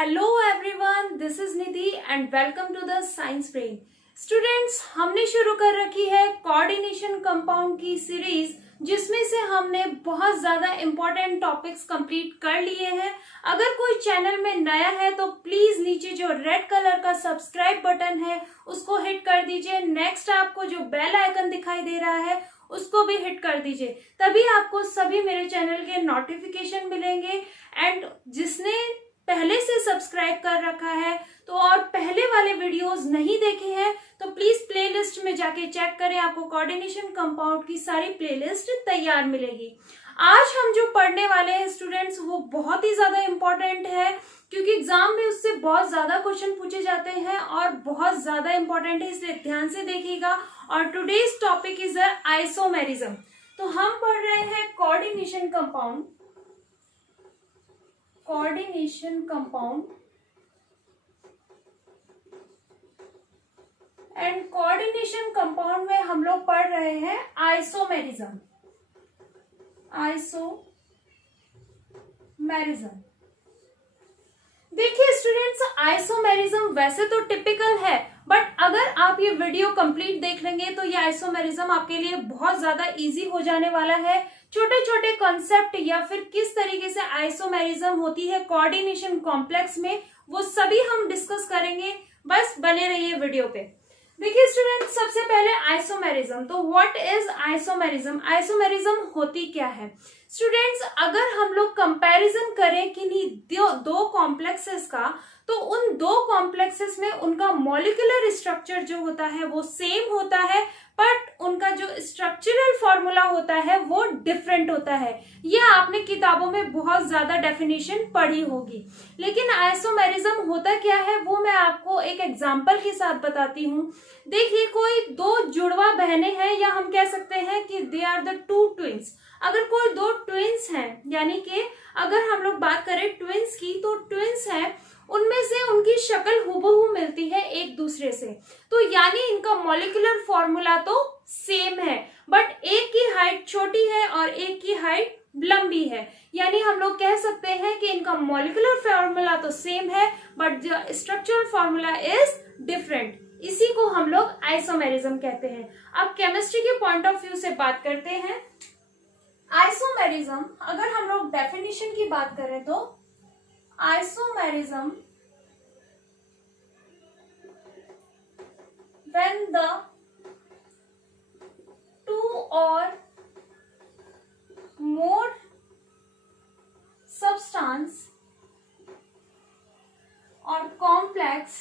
Hello everyone, this is Nidhi and welcome to the Science Brain. Students, हमने शुरू कर रखी है कोऑर्डिनेशन कंपाउंड की सीरीज, जिसमें से हमने बहुत ज्यादा इंपॉर्टेंट टॉपिक्स कंप्लीट कर लिए हैं। अगर कोई चैनल में नया है तो प्लीज नीचे जो रेड कलर का सब्सक्राइब बटन है उसको हिट कर दीजिए। नेक्स्ट आपको जो बेल आइकन दिखाई दे रहा है उसको भी हिट कर दीजिए, तभी आपको सभी मेरे चैनल के नोटिफिकेशन मिलेंगे। एंड जिसने पहले से सब्सक्राइब कर रखा है तो और पहले वाले वीडियोस नहीं देखे हैं तो प्लीज प्लेलिस्ट में जाके चेक करें, आपको कोऑर्डिनेशन कंपाउंड की सारी प्लेलिस्ट तैयार मिलेगी। आज हम जो पढ़ने वाले हैं स्टूडेंट्स, वो बहुत ही ज्यादा इंपॉर्टेंट है, क्योंकि एग्जाम में उससे बहुत ज्यादा क्वेश्चन पूछे जाते हैं और बहुत ज्यादा इंपॉर्टेंट है, इसलिए ध्यान से देखिएगा। और टुडेज टॉपिक इज आइसोमेरिज्म। तो हम पढ़ रहे हैं coordination compound. Coordination compound and coordination compound में हम लोग पढ़ रहे हैं आइसोमेरिज्म। देखिए स्टूडेंट्स, आइसोमेरिज्म वैसे तो टिपिकल है, बट अगर आप ये वीडियो कंप्लीट देख लेंगे तो ये आइसोमेरिज्म आपके लिए बहुत ज्यादा इजी हो जाने वाला है। छोटे छोटे कॉन्सेप्ट या फिर किस तरीके से आइसोमेरिज्म होती है कोऑर्डिनेशन कॉम्प्लेक्स में, वो सभी हम डिस्कस करेंगे। बस बने रहिए वीडियो पे। देखिए स्टूडेंट, सबसे पहले आइसोमेरिज्म। तो व्हाट इज आइसोमेरिज्म? आइसोमेरिज्म होती क्या है स्टूडेंट्स? अगर हम लोग कंपैरिजन करें किन्हीं दो कॉम्प्लेक्सेस का, तो उन दो कॉम्प्लेक्सेस में उनका मॉलिक्यूलर स्ट्रक्चर जो होता है वो सेम होता है, बट उनका जो स्ट्रक्चरल फॉर्मूला होता है वो डिफरेंट होता है। ये आपने किताबों में बहुत ज्यादा डेफिनेशन पढ़ी होगी, लेकिन आइसोमेरिज्म होता क्या है वो मैं आपको एक एग्जांपल के साथ बताती हूँ। देखिए, कोई दो जुड़वा बहनें हैं, या हम कह सकते हैं कि they are the two twins. अगर कोई दो ट्विंस हैं, यानी कि अगर हम लोग बात करें ट्विंस की, तो ट्विंस हैं, उनमें से उनकी शक्ल हूबहू मिलती है एक दूसरे से, तो यानी इनका मॉलिक्यूलर फॉर्मूला तो सेम है, बट एक की हाइट छोटी है और एक की हाइट लंबी है। यानी हम लोग कह सकते हैं कि इनका मॉलिक्यूलर फॉर्मूला तो सेम है, बट जो स्ट्रक्चरल फॉर्मूला इज डिफरेंट। इसी को हम लोग आइसोमेरिज्म कहते हैं। अब केमिस्ट्री के पॉइंट ऑफ व्यू से बात करते हैं। आइसोमेरिज्म, अगर हम लोग डेफिनेशन की बात करें तो isomerism when the two or more substance or complex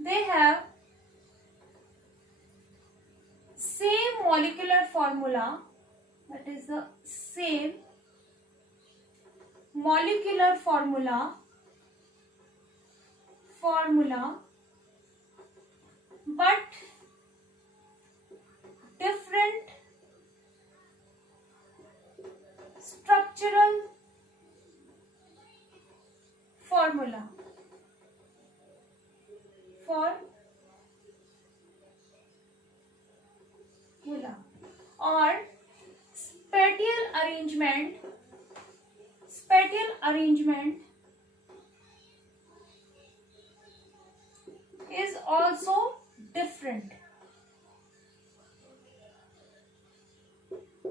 they have same molecular formula, that is the same molecular formula but different structural formula और spatial arrangement is also different.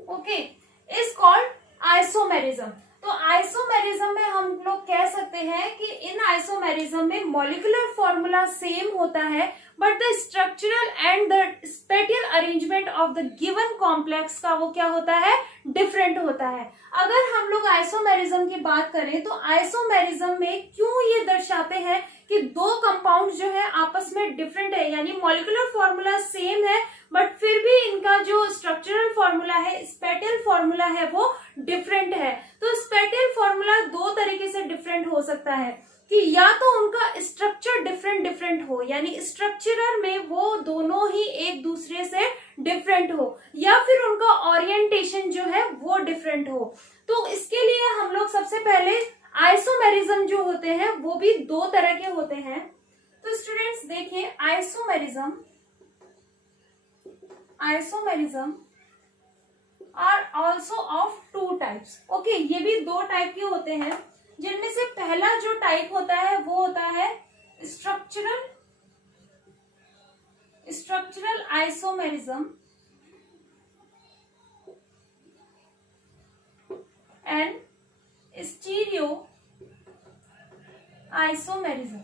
Okay, is called isomerism. तो isomerism में हम लोग कह सकते हैं कि इन isomerism में मॉलिक्यूलर फॉर्मूला सेम होता है, but the structural and the spatial arrangement of the given complex का वो क्या होता है, डिफरेंट होता है। अगर हम लोग आइसोमेरिज्म की बात करें तो आइसोमेरिज्म में क्यों ये दर्शाते हैं कि दो कंपाउंड जो है आपस में डिफरेंट है, यानी मॉलिक्यूलर फॉर्मूला सेम है, बट फिर भी इनका जो स्ट्रक्चरल फॉर्मूला है, स्पेटियल फॉर्मूला है, वो डिफरेंट है। तो स्पेटियल फॉर्मूला दो तरीके से डिफरेंट हो सकता है, कि या तो उनका स्ट्रक्चर डिफरेंट हो, यानी स्ट्रक्चरल में वो दोनों ही एक दूसरे से डिफरेंट हो, या फिर उनका ओरिएंटेशन जो है वो डिफरेंट हो। तो इसके लिए हम लोग सबसे पहले आइसोमेरिज्म जो होते हैं वो भी दो तरह के होते हैं। तो स्टूडेंट्स देखिए, isomerism are also of two types. Types. Okay, ये भी दो टाइप के होते हैं, जिनमें से पहला जो टाइप होता है वो होता है structural isomerism and stereo isomerism.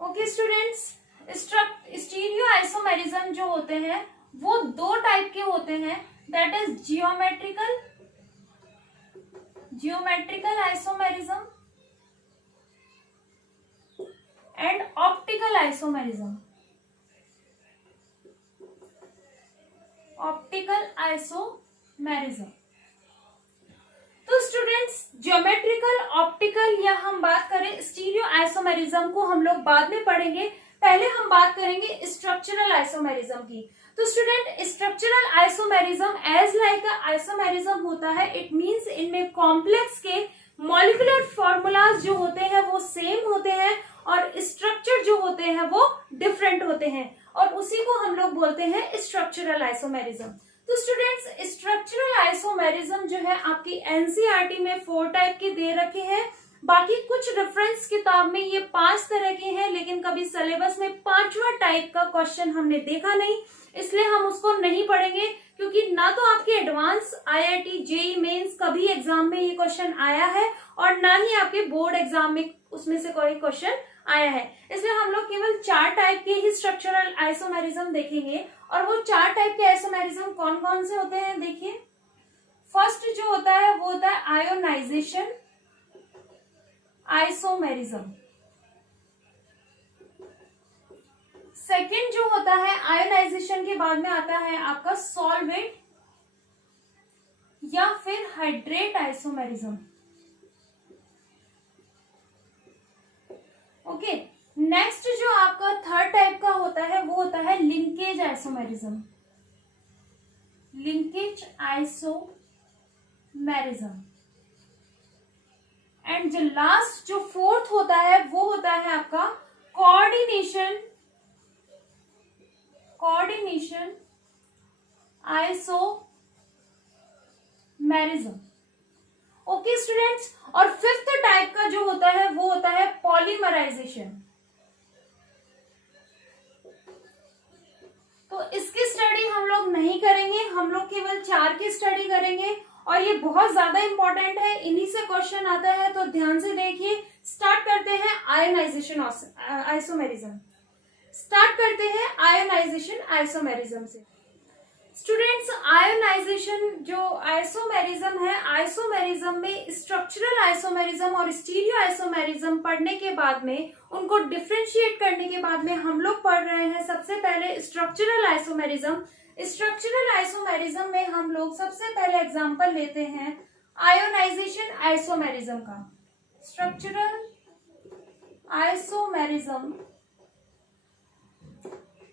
Okay students, stereo isomerism जो होते हैं वो दो टाइप के होते हैं, that is geometrical isomerism and optical isomerism. तो स्टूडेंट्स, ज्योमेट्रिकल, ऑप्टिकल या हम बात करें स्टीरियो आइसोमेरिज्म को हम लोग बाद में पढ़ेंगे। पहले हम बात करेंगे स्ट्रक्चरल आइसोमेरिज्म की। तो student, structural isomerism as like isomerism होता है, इट मींस इनमें कॉम्प्लेक्स के मॉलिक्यूलर फॉर्मूलाज जो होते हैं वो सेम होते हैं और स्ट्रक्चर जो होते हैं वो डिफरेंट होते हैं, और उसी को हम लोग बोलते हैं स्ट्रक्चरल आइसोमेरिज्म। तो स्टूडेंट्स, स्ट्रक्चरल आइसोमेरिज्म जो है आपकी एनसीईआरटी में 4 टाइप के दे रखे हैं। बाकी कुछ रेफरेंस किताब में ये 5 तरह के हैं, लेकिन कभी सिलेबस में 5वां टाइप का क्वेश्चन हमने देखा नहीं, इसलिए हम उसको नहीं पढ़ेंगे, क्योंकि ना तो आपके एडवांस आईआईटी जेईई मेंस कभी एग्जाम में ये क्वेश्चन आया है और ना ही आपके बोर्ड एग्जाम में उसमें से कोई क्वेश्चन आया है। इसलिए हम लोग केवल 4 टाइप के ही स्ट्रक्चरल आइसोमेरिज्म देखेंगे। और वो 4 टाइप के आइसोमेरिज्म कौन कौन से होते हैं देखिए। फर्स्ट जो होता है वो होता है आयोनाइजेशन आइसोमेरिज्म। सेकंड जो होता है, आयोनाइजेशन के बाद में आता है आपका सॉल्वेंट या फिर हाइड्रेट आइसोमेरिज्म। ओके, नेक्स्ट जो आपका थर्ड टाइप का होता है वो होता है linkage isomerism. Linkage isomerism. And जो लास्ट जो फोर्थ होता है वो होता है आपका कोऑर्डिनेशन आइसोमेरिज्म। ओके स्टूडेंट्स, और फिफ्थ टाइप का जो होता है वो होता है पॉलीमराइजेशन। तो इसकी स्टडी हम लोग नहीं करेंगे, हम लोग केवल 4 की स्टडी करेंगे, और ये बहुत ज्यादा इंपॉर्टेंट है, इन्हीं से क्वेश्चन आता है, तो ध्यान से देखिए। स्टार्ट करते हैं आयोनाइजेशन आइसोमेरिज्म। स्टार्ट करते हैं आयोनाइजेशन आइसोमेरिज्म से। स्टूडेंट्स, आयोनाइजेशन जो आइसोमेरिज्म है, आइसोमेरिज्म में स्ट्रक्चरल आइसोमेरिज्म और स्टीरियो आइसोमेरिज्म पढ़ने के बाद में, उनको डिफरेंशिएट करने के बाद में हम लोग पढ़ रहे हैं सबसे पहले स्ट्रक्चरल आइसोमेरिज्म। स्ट्रक्चरल आइसोमेरिज्म में हम लोग सबसे पहले एग्जांपल लेते हैं आयोनाइजेशन आइसोमेरिज्म का। स्ट्रक्चरल आइसोमेरिज्म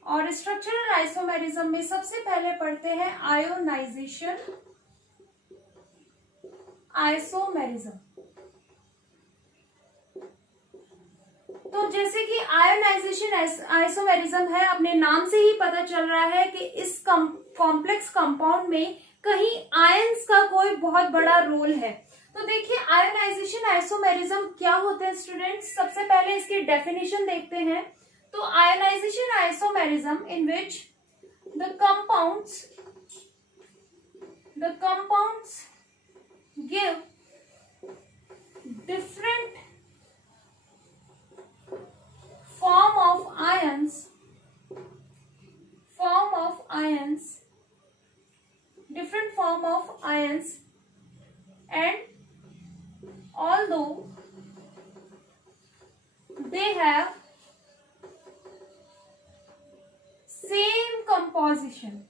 और स्ट्रक्चरल आइसोमेरिज्म में सबसे पहले पढ़ते हैं आयोनाइजेशन आइसोमेरिज्म। तो जैसे कि आयोनाइजेशन आइसोमेरिज्म है, अपने नाम से ही पता चल रहा है कि इस कॉम्प्लेक्स कंपाउंड में कहीं आयंस का कोई बहुत बड़ा रोल है। तो देखिए, आयोनाइजेशन आइसोमेरिज्म क्या होता है स्टूडेंट्स, सबसे पहले इसकी डेफिनेशन देखते हैं। तो ionisation isomerism in which the compounds give different form of ions, and although they have same composition,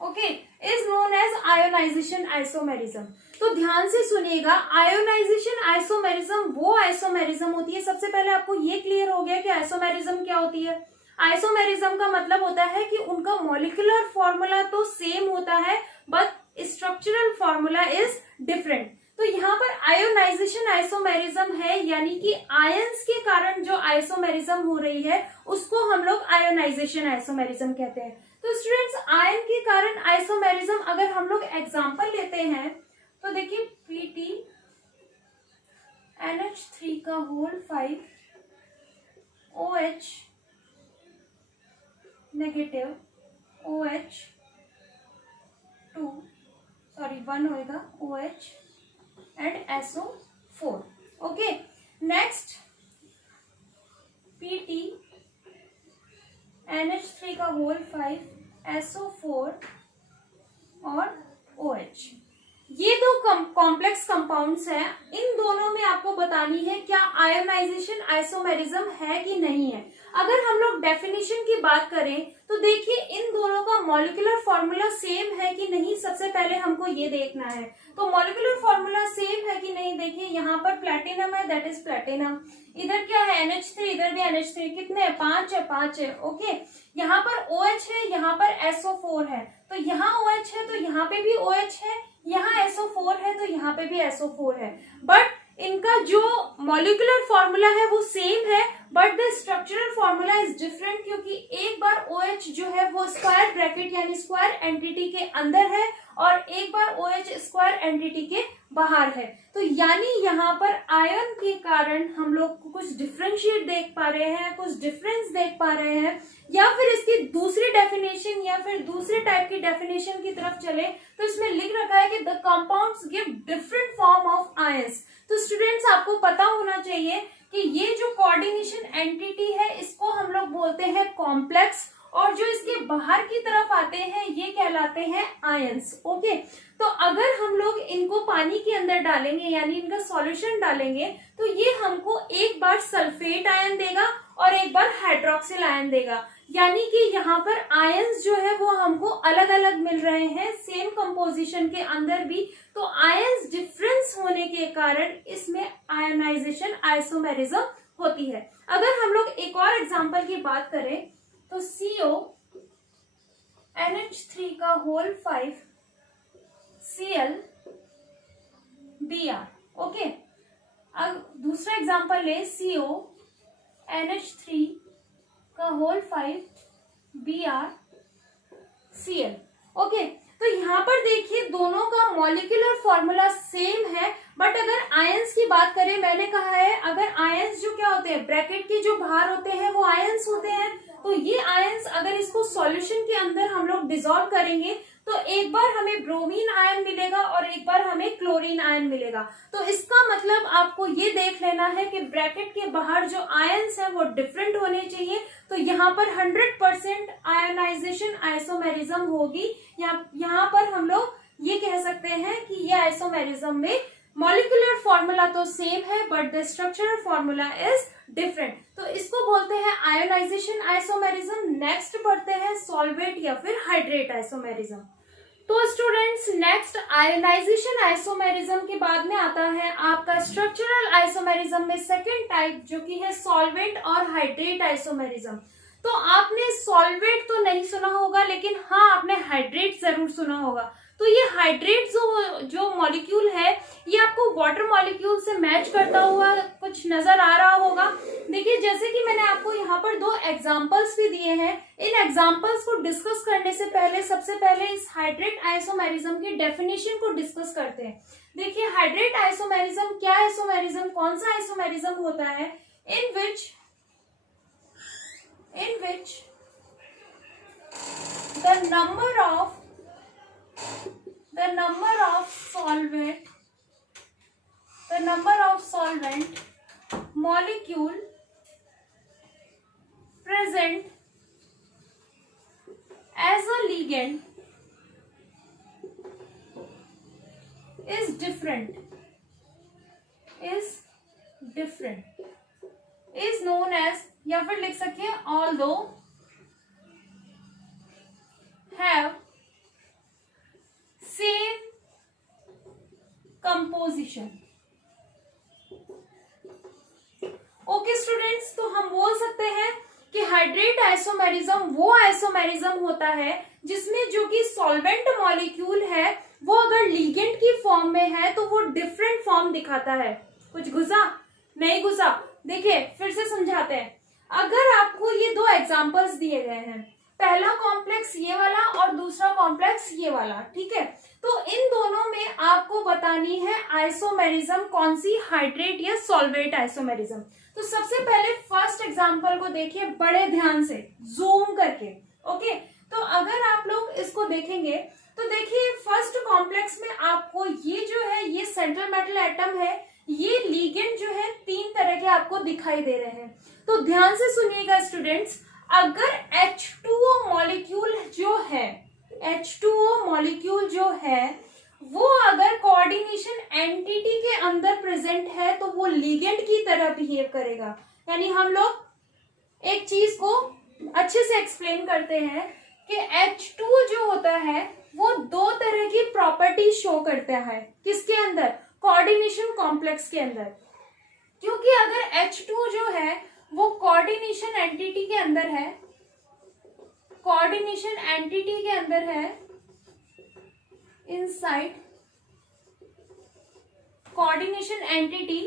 okay, is known as ionization isomerism। तो ध्यान से सुनिएगा, आयोनाइजेशन आइसोमेरिज्म वो आइसोमेरिज्म होती है, सबसे पहले आपको ये क्लियर हो गया कि आइसोमेरिज्म क्या होती है। आइसोमेरिज्म का मतलब होता है कि उनका मॉलिक्यूलर फॉर्मूला तो सेम होता है, but structural formula is different. तो यहाँ पर आयोनाइजेशन आइसोमेरिज्म है, यानी कि आयंस के कारण जो आइसोमेरिज्म हो रही है उसको हम लोग आयोनाइजेशन आइसोमेरिज्म कहते हैं। तो स्टूडेंट्स, आयन के कारण आइसोमेरिज्म अगर हम लोग एग्जांपल लेते हैं तो देखिए Pt NH3 का होल 5 OH नेगेटिव OH 1 होएगा OH and SO4। Okay, next Pt NH3 का होल 5 SO4 और OH। ये दो कॉम्प्लेक्स कंपाउंड्स हैं, इन दोनों में आपको बतानी है क्या आयोनाइजेशन आइसोमेरिज्म है कि नहीं है। अगर हम लोग डेफिनेशन की बात करें तो देखिए इन दोनों का मॉलिक्यूलर फॉर्मूला सेम है कि नहीं, सबसे पहले हमको ये देखना है। तो मॉलिक्यूलर फॉर्मूला सेम है कि नहीं, देखिए यहाँ पर प्लेटिनम है, दैट इज प्लेटिनम। इधर क्या है NH3, इधर भी NH3, कितने है 5 है। ओके, यहाँ पर OH है, यहाँ पर SO4 है, तो यहाँ OH है तो यहाँ पे भी OH है, यहाँ SO4 है तो यहाँ पे भी SO4 है। बट इनका जो मॉलिक्यूलर फॉर्मूला है वो सेम है, but the structural formula is different, क्योंकि एक बार OH जो है वो स्क्वायर ब्रैकेट यानी स्क्वायर एंटिटी के अंदर है और एक बार OH स्क्वायर एंटिटी के बाहर है। तो यानी यहाँ पर आयन के कारण हम लोग कुछ डिफरेंशिएट देख पा रहे हैं, कुछ डिफरेंस देख पा रहे हैं, या फिर इसकी दूसरी डेफिनेशन या फिर दूसरे टाइप की डेफिनेशन की तरफ चले तो इसमें लिख रखा है कि the compounds give different form of ions. तो स्टूडेंट्स, आपको पता होना चाहिए कि ये जो कोऑर्डिनेशन एंटिटी है इसको हम लोग बोलते हैं कॉम्प्लेक्स, और जो इसके बाहर की तरफ आते हैं ये कहलाते हैं आयंस। ओके, तो अगर हम लोग इनको पानी के अंदर डालेंगे यानी इनका सॉल्यूशन डालेंगे तो ये हमको एक बार सल्फेट आयन देगा और एक बार हाइड्रोक्सिल आयन देगा, यानी कि यहाँ पर आयंस जो है वो हमको अलग अलग मिल रहे हैं सेम कंपोजिशन के अंदर भी। तो आयंस डिफरेंस होने के कारण इसमें आयोनाइजेशन आइसोमेरिज्म होती है। अगर हम लोग एक और एग्जांपल की बात करें तो CO NH3 का होल 5 Cl Br। ओके, अब दूसरा एग्जांपल ले CO NH3 का होल 5 Br Cl। ओके, तो यहाँ पर देखिए दोनों का मॉलिक्यूलर फॉर्मूला सेम है, बट अगर आयंस की बात करें, मैंने कहा है अगर आयंस जो क्या होते हैं ब्रैकेट के जो बाहर होते हैं वो आयंस होते हैं, तो ये आयंस अगर इसको सॉल्यूशन के अंदर हम लोग डिसॉल्व करेंगे तो एक बार हमें ब्रोमीन आयन मिलेगा और एक बार हमें क्लोरीन आयन मिलेगा। तो इसका मतलब आपको ये देख लेना है कि ब्रैकेट के बाहर जो आयंस है वो डिफरेंट होने चाहिए। तो यहाँ पर 100% आयोनाइजेशन आइसोमेरिज्म होगी। यहाँ पर हम लोग ये कह सकते हैं कि ये आइसोमेरिज्म में मॉलिक्यूलर फॉर्मूला तो सेम है but the structural formula is different, तो इसको बोलते हैं आयोनाइजेशन आइसोमेरिज्म। नेक्स्ट बढ़ते हैं सॉल्वेट या फिर हाइड्रेट आइसोमेरिज्म। तो स्टूडेंट्स, नेक्स्ट आयोनाइजेशन आइसोमेरिज्म के बाद में आता है आपका स्ट्रक्चरल आइसोमेरिज्म में सेकेंड टाइप, जो कि है सॉल्वेट और हाइड्रेट आइसोमेरिज्म। तो आपने सॉल्वेट तो नहीं सुना होगा, लेकिन हाँ आपने हाइड्रेट जरूर सुना होगा। तो ये हाइड्रेट जो मॉलिक्यूल है ये आपको वाटर मॉलिक्यूल से मैच करता हुआ कुछ नजर आ रहा होगा। देखिए, जैसे कि मैंने आपको यहाँ पर दो एग्जांपल्स भी दिए हैं, इन एग्जांपल्स को डिस्कस करने से पहले सबसे पहले इस हाइड्रेट आइसोमेरिज्म की डेफिनेशन को डिस्कस करते हैं। देखिए, हाइड्रेट आइसोमेरिज्म क्या आइसोमेरिज्म, कौन सा आइसोमेरिज्म होता है, इन विच the number of solvent molecule present as a ligand is different is known as, या फिर लिख सकते हैं although have same composition। Okay students, तो हम बोल सकते हैं कि हाइड्रेट आइसोमेरिज्म वो आइसोमेरिज्म होता है जिसमें जो कि सॉल्वेंट मॉलिक्यूल है वो अगर लीगेंड की फॉर्म में है तो वो डिफरेंट फॉर्म दिखाता है। कुछ घुसा? नहीं घुसा? देखिए फिर से समझाते हैं। अगर आपको ये दो एग्जांपल्स दिए गए हैं, पहला कॉम्प्लेक्स ये वाला और दूसरा कॉम्प्लेक्स ये वाला, ठीक है, तो इन दोनों में आपको बतानी है आइसोमेरिज्म कौन सी, हाइड्रेट या सॉल्वेट आइसोमेरिज्म। तो सबसे पहले फर्स्ट एग्जांपल को देखिए बड़े ध्यान से, जूम करके। ओके, तो अगर आप लोग इसको देखेंगे तो देखिए फर्स्ट कॉम्प्लेक्स में आपको ये जो है, ये सेंट्रल मेटल एटम है, ये लीगेंड जो है तीन तरह के आपको दिखाई दे रहे हैं। तो ध्यान से सुनिएगा स्टूडेंट्स, अगर H2O मॉलिक्यूल जो है, H2O मॉलिक्यूल जो है वो अगर कोऑर्डिनेशन एंटिटी के अंदर प्रेजेंट है तो वो लीगेंड की तरह बिहेव करेगा। यानी हम लोग एक चीज को अच्छे से एक्सप्लेन करते हैं कि H2O जो होता है वो दो तरह की प्रॉपर्टी शो करता है। किसके अंदर? कोऑर्डिनेशन कॉम्प्लेक्स के अंदर। क्योंकि अगर H2O जो है वो कोऑर्डिनेशन एंटिटी के अंदर है, कोऑर्डिनेशन एंटिटी के अंदर है, इनसाइड कोऑर्डिनेशन एंटिटी,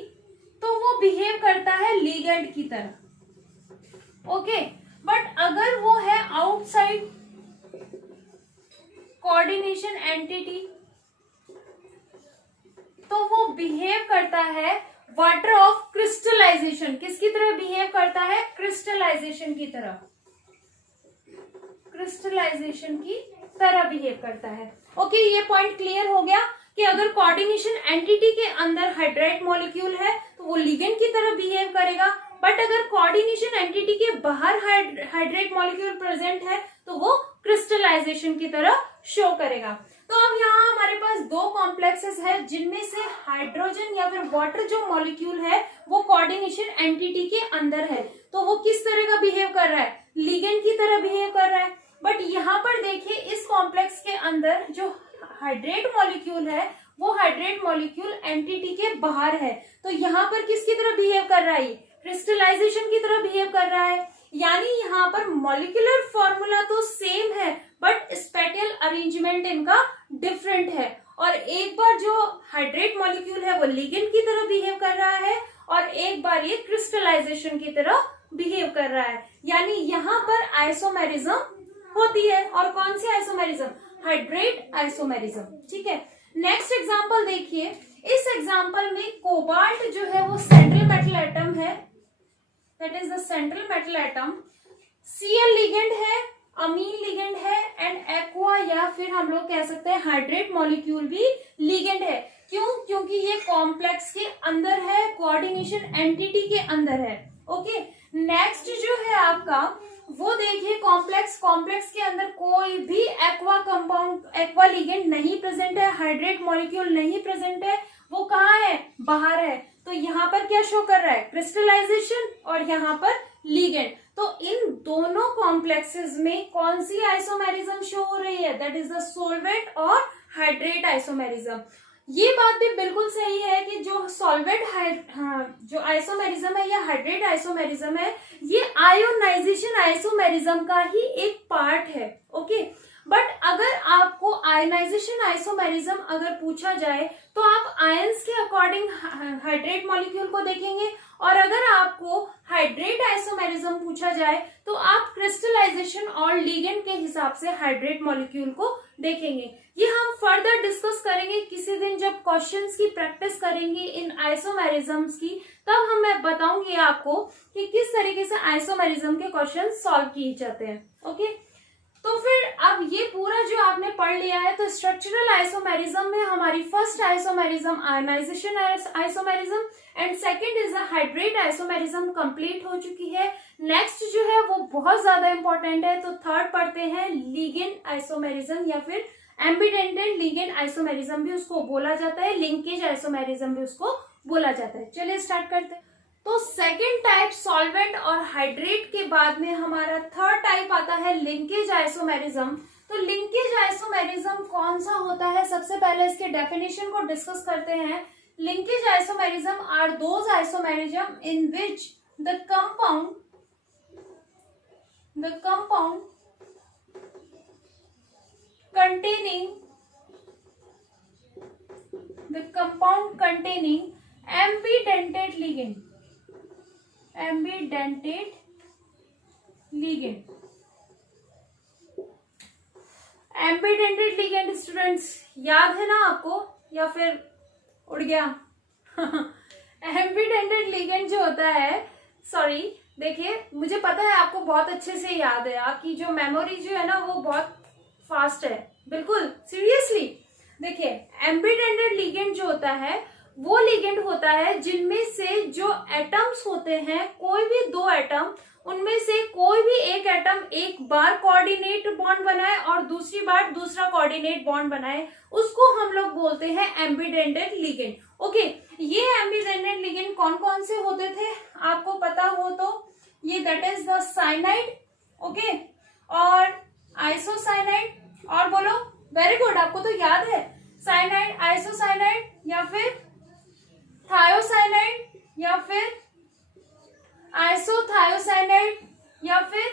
तो वो बिहेव करता है लीगेंड की तरह। ओके, बट अगर वो है आउटसाइड कोऑर्डिनेशन एंटिटी तो वो बिहेव करता है वाटर ऑफ क्रिस्टलाइजेशन। किसकी तरह बिहेव करता है? क्रिस्टलाइजेशन की तरह, क्रिस्टलाइजेशन की तरह बिहेव करता है। ओके, ये पॉइंट क्लियर हो गया कि अगर कोऑर्डिनेशन एंटिटी के अंदर हाइड्राइड मॉलिक्यूल है तो वो लिगेंड की तरह बिहेव करेगा, बट अगर कोऑर्डिनेशन एंटिटी के बाहर हाइड्रेट मॉलिक्यूल प्रेजेंट है तो वो क्रिस्टलाइजेशन की तरह शो करेगा। तो अब यहाँ हमारे पास दो कॉम्प्लेक्सेस है जिनमें से हाइड्रोजन या फिर वाटर जो मॉलिक्यूल है वो कोऑर्डिनेशन एंटिटी के अंदर है, तो वो किस तरह का बिहेव कर रहा है? लिगेंड की तरह बिहेव कर रहा है। बट यहाँ पर देखिए इस कॉम्प्लेक्स के अंदर जो हाइड्रेट मॉलिक्यूल है वो हाइड्रेट मॉलिक्यूल एंटिटी के बाहर है, तो यहाँ पर किसकी तरह बिहेव कर रहा है? क्रिस्टलाइजेशन की तरह बिहेव कर रहा है। यानी यहाँ पर मॉलिक्यूलर फॉर्मूला तो सेम है बट स्पेटियल अरेंजमेंट इनका डिफरेंट है। और एक बार जो हाइड्रेट मॉलिक्यूल है वो लिगेंड की तरह बिहेव कर रहा है और एक बार ये क्रिस्टलाइजेशन की तरह बिहेव कर रहा है। यानी यहाँ पर आइसोमेरिज्म होती है। और कौन सी आइसोमेरिज्म? Hydrate isomerism. ठीक है, नेक्स्ट एग्जांपल देखिए। इस एग्जांपल में कोबाल्ट जो है वो सेंट्रल मेटल एटम है, that is the central metal atom. Cl ligand है, अमीन लिगेंड है एंड एक्वा या फिर हम लोग कह सकते हैं हाइड्रेट मॉलिक्यूल भी लिगेंड है। क्यों? क्योंकि ये कॉम्प्लेक्स के अंदर है, कोऑर्डिनेशन एंटिटी के अंदर है। ओके, नेक्स्ट जो है आपका वो देखिए कॉम्प्लेक्स के अंदर कोई भी एक्वा कंपाउंड, एक्वा लिगेंड नहीं प्रेजेंट है, हाइड्रेट मॉलिक्यूल नहीं प्रेजेंट है, वो कहाँ है? बाहर है। तो यहाँ पर क्या शो कर रहा है? क्रिस्टलाइजेशन और यहाँ पर लिगेंड। तो इन दोनों कॉम्प्लेक्सेस में कौन सी आइसोमेरिज्म शो हो रही है? दैट इज द सॉल्वेट और हाइड्रेट आइसोमेरिज्म। ये बात भी बिल्कुल सही है कि जो सॉल्वेट जो आइसोमेरिज्म है या हाइड्रेट आइसोमेरिज्म है ये आयोनाइजेशन आइसोमेरिज्म का ही एक पार्ट है। ओके, बट अगर आपको आयोनाइजेशन आइसोमेरिज्म अगर पूछा जाए तो आप आयंस के अकॉर्डिंग हाइड्रेट मॉलिक्यूल को देखेंगे और अगर आपको हाइड्रेट आइसोमेरिज्म पूछा जाए तो आप क्रिस्टलाइजेशन और लिगेंड के हिसाब से हाइड्रेट मॉलिक्यूल को देखेंगे। ये हम फर्दर डिस्कस करेंगे किसी दिन जब क्वेश्चंस की प्रैक्टिस करेंगे इन आइसोमेरिज्म्स की, तब हम मैं बताऊंगी आपको कि किस तरीके से आइसोमेरिज्म के क्वेश्चन सॉल्व किए जाते हैं। ओके, तो फिर अब ये पूरा जो आपने पढ़ लिया है, तो स्ट्रक्चरल आइसोमेरिज्म में हमारी first isomerism ionisation isomerism and second is the hydrate isomerism complete हो चुकी है। नेक्स्ट जो है वो बहुत ज्यादा इंपॉर्टेंट है, तो थर्ड पढ़ते हैं लिगेंड आइसोमेरिज्म या फिर एम्बिडेंटेड लिगेंड आइसोमेरिज्म भी उसको बोला जाता है, लिंकेज आइसोमेरिज्म भी उसको बोला जाता है। चलिए स्टार्ट करते हैं। तो सेकेंड टाइप सॉल्वेंट और हाइड्रेट के बाद में हमारा थर्ड टाइप आता है लिंकेज आइसोमेरिज्म। तो लिंकेज आइसोमेरिज्म कौन सा होता है? सबसे पहले इसके डेफिनेशन को डिस्कस करते हैं। Linkage isomerism are those isomerism in which the compound containing the compound containing ambidentate ligand, ambidentate ligand, ambidentate ligand students याद है ना आपको या फिर उड़ गया? एम्बीडेंटेड लिगेंड जो होता है, सॉरी देखिए मुझे पता है आपको बहुत अच्छे से याद है, आपकी जो मेमोरी जो है ना वो बहुत फास्ट है, बिल्कुल सीरियसली। देखिए एम्बीडेंटेड लिगेंड जो होता है वो लिगेंड होता है जिनमें से जो एटम्स होते हैं, कोई भी दो एटम, उनमें से कोई भी एक एटम एक बार कोऑर्डिनेट बॉन्ड बनाए और दूसरी बार दूसरा कोऑर्डिनेट बॉन्ड बनाए, उसको हम लोग बोलते हैं एम्बीडेंटेड लिगेंड। ओके, ये एम्बीडेंटेड लिगेंड कौन कौन से होते थे आपको पता हो तो ये that is the cyanide, okay, और आइसोसाइनाइड, और बोलो, वेरी गुड, आपको तो याद है, साइनाइड, आइसोसाइनाइड, या फिर थायोसाइनाइड, या फिर आइसोथायोसाइनाइड, या फिर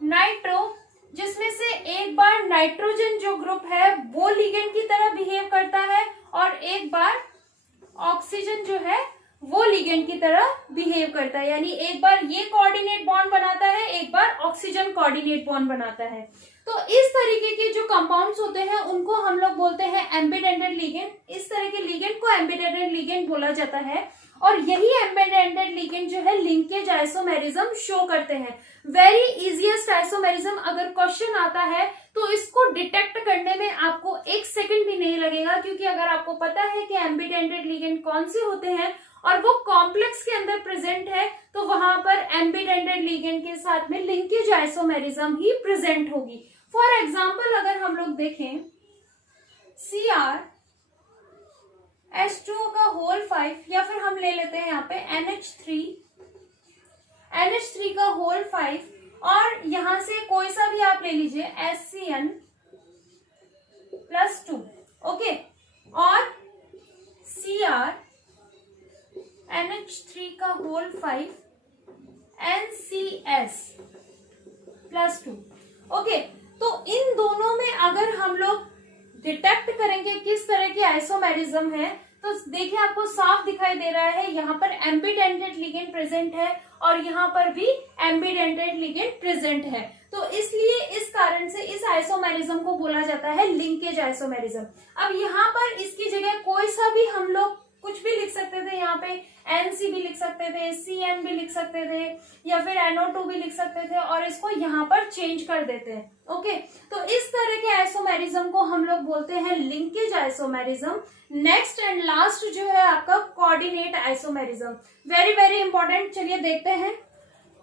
नाइट्रो, जिसमें से एक बार नाइट्रोजन जो ग्रुप है वो लिगेंड की तरह बिहेव करता है और एक बार ऑक्सीजन जो है वो लिगेंड की तरह बिहेव करता है, यानी एक बार ये कोऑर्डिनेट बॉन्ड बनाता है, एक बार ऑक्सीजन कोऑर्डिनेट बॉन्ड बनाता है। तो इस तरीके के जो कंपाउंड्स होते हैं उनको हम लोग बोलते हैं एम्बीडेंटेड लिगेंड। इस तरह के लिगेंड को एम्बीडेंटेड लिगेंड बोला जाता है और यही एम्बीडेंटेड लिगेंड जो है लिंकेज आइसोमेरिज्म शो करते हैं। वेरी इजीएस्ट आइसोमेरिज्म, अगर क्वेश्चन आता है तो इसको डिटेक्ट करने में आपको 1 सेकंड भी नहीं लगेगा, क्योंकि अगर आपको पता है कि एम्बीडेंटेड लिगेंड कौन से होते हैं और वो कॉम्प्लेक्स के अंदर प्रेजेंट है, तो वहां पर एम्बीडेंटेड लिगेंड के साथ में लिंकेज आइसोमेरिज्म ही प्रेजेंट होगी। फॉर एग्जाम्पल अगर हम लोग देखें Cr H2O का होल 5, या फिर हम ले लेते हैं यहाँ पे NH3 का होल 5, और यहां से कोई सा भी आप ले लीजिए HCN + 2, ओके, और Cr NH3 का होल 5 NCS + 2, ओके। तो इन दोनों में अगर हम लोग डिटेक्ट करेंगे किस तरह की आइसोमेरिज्म है, तो देखिए आपको साफ दिखाई दे रहा है, यहाँ पर एम्बीडेंटेड लिगेंड प्रेजेंट है और यहाँ पर भी एम्बीडेंटेड लिगेंड प्रेजेंट है। तो इसलिए इस कारण से इस आइसोमेरिज्म को बोला जाता है लिंकेज आइसोमेरिज्म। अब यहाँ पर इसकी जगह कोई सा भी हम लोग कुछ भी लिख सकते थे, यहाँ पे NC भी लिख सकते थे, CN भी लिख सकते थे, या फिर NO2 भी लिख सकते थे, और इसको यहाँ पर चेंज कर देते हैं, ओके। तो इस तरह के आइसोमेरिज्म को हम लोग बोलते हैं linkage isomerism. Next and last जो है आपका coordinate isomerism, very very important. चलिए देखते हैं।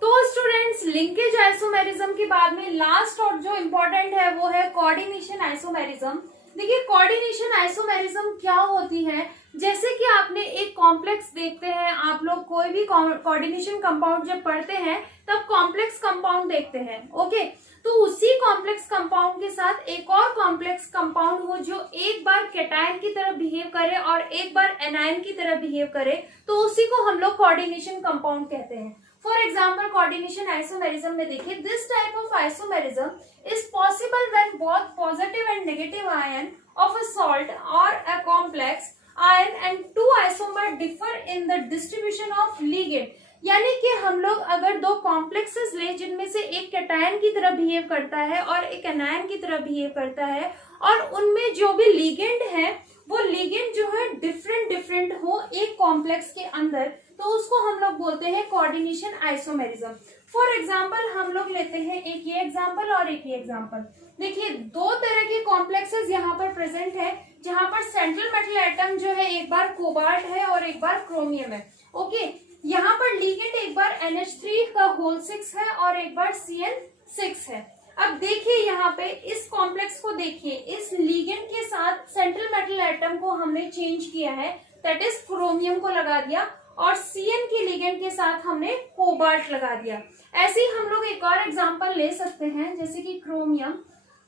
तो स्टूडेंट्स, लिंकेज आइसोमेरिज्म के बाद में लास्ट और जो इम्पोर्टेंट है वो है कोऑर्डिनेशन आइसोमेरिज्म। देखिए कोऑर्डिनेशन आइसोमेरिज्म क्या होती है, जैसे कि आपने एक कॉम्प्लेक्स देखते हैं, आप लोग कोई भी कोऑर्डिनेशन कंपाउंड जब पढ़ते हैं तब कॉम्प्लेक्स कंपाउंड देखते हैं, ओके। तो उसी कॉम्प्लेक्स कंपाउंड के साथ एक और कॉम्प्लेक्स कंपाउंड हो जो एक बार कैटायन की तरह बिहेव करे और एक बार एनायन की तरह बिहेव करे, तो उसी को हम लोग कोऑर्डिनेशन कंपाउंड कहते हैं। फॉर एग्जाम्पल कोऑर्डिनेशन आइसोमेरिज्म में देखिए, this type of isomerism is possible when both positive and negative ion of a salt और a complex ion and two isomer differ in the distribution of ligand. यानी कि हम लोग अगर दो complexes ले जिनमें से एक कैटायन की तरह बिहेव करता है और एक एनायन की तरह बिहेव करता है, और उनमें जो भी लिगेंड है वो लिगेंड जो है डिफरेंट डिफरेंट हो एक कॉम्प्लेक्स के अंदर, तो उसको हम लोग बोलते हैं कोऑर्डिनेशन आइसोमेरिज्म। फॉर एग्जाम्पल हम लोग लेते हैं एक ये एग्जाम्पल और एक ये एग्जाम्पल। देखिए दो तरह के कॉम्प्लेक्सेस यहाँ पर प्रेजेंट है, जहां पर सेंट्रल मेटल एटम जो है एक बार कोबाल्ट है और एक बार क्रोमियम है, ओके। यहाँ पर लिगेंड एक बार NH3 का होल 6 है और एक बार CN6 है। अब देखिए यहाँ पे इस कॉम्प्लेक्स को देखिए, इस लिगेंड के साथ सेंट्रल मेटल एटम को हमने चेंज किया है, दैट इज क्रोमियम को लगा दिया, और CN के लिगेंड के साथ हमने कोबाल्ट लगा दिया। ऐसे ही हम लोग एक और एग्जांपल ले सकते हैं, जैसे कि क्रोमियम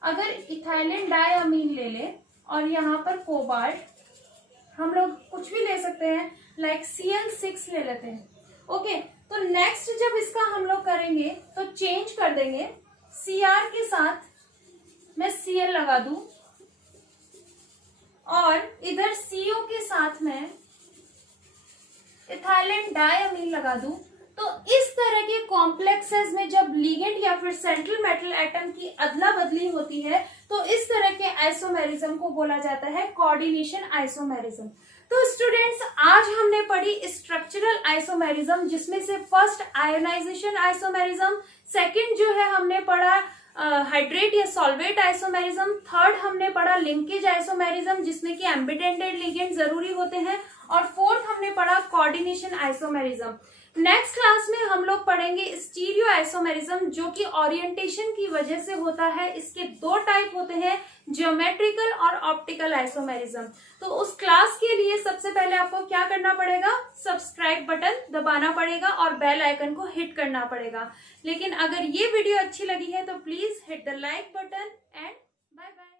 अगर इथाइलिन डायअमीन ले ले और यहाँ पर कोबाल्ट, हम लोग कुछ भी ले सकते हैं, लाइक CN6 ले लेते हैं, ओके। तो नेक्स्ट जब इसका हम लोग करेंगे तो चेंज कर देंगे, Cr के साथ मैं Cl लगा दूं और इधर CO के साथ में इथाइलिन डायमीन लगा दूं, तो इस तरह के कॉम्प्लेक्सेस में जब लिगेंड या फिर सेंट्रल मेटल एटम की अदला बदली होती है तो इस तरह के आइसोमेरिज्म को बोला जाता है कोऑर्डिनेशन आइसोमेरिज्म। तो स्टूडेंट्स, आज हमने पढ़ी स्ट्रक्चरल आइसोमेरिज्म, जिसमें से फर्स्ट आयोनाइजेशन आइसोमेरिज्म, सेकंड जो है हमने पढ़ा हाइड्रेट या सॉल्वेट आइसोमेरिज्म, थर्ड हमने पढ़ा लिंकेज आइसोमेरिज्म जिसमें कि एम्बिडेंटेड लिगेंड जरूरी होते हैं, और फोर्थ हमने पढ़ा कोऑर्डिनेशन आइसोमेरिज्म। नेक्स्ट क्लास में हम लोग पढ़ेंगे स्टीरियो आइसोमेरिज्म, जो कि ओरिएंटेशन की वजह से होता है। इसके दो टाइप होते हैं, ज्योमेट्रिकल और ऑप्टिकल आइसोमेरिज्म। तो उस क्लास के लिए सबसे पहले आपको क्या करना पड़ेगा, सब्सक्राइब बटन दबाना पड़ेगा और बेल आइकन को हिट करना पड़ेगा। लेकिन अगर ये वीडियो अच्छी लगी है तो please hit the like button and bye bye.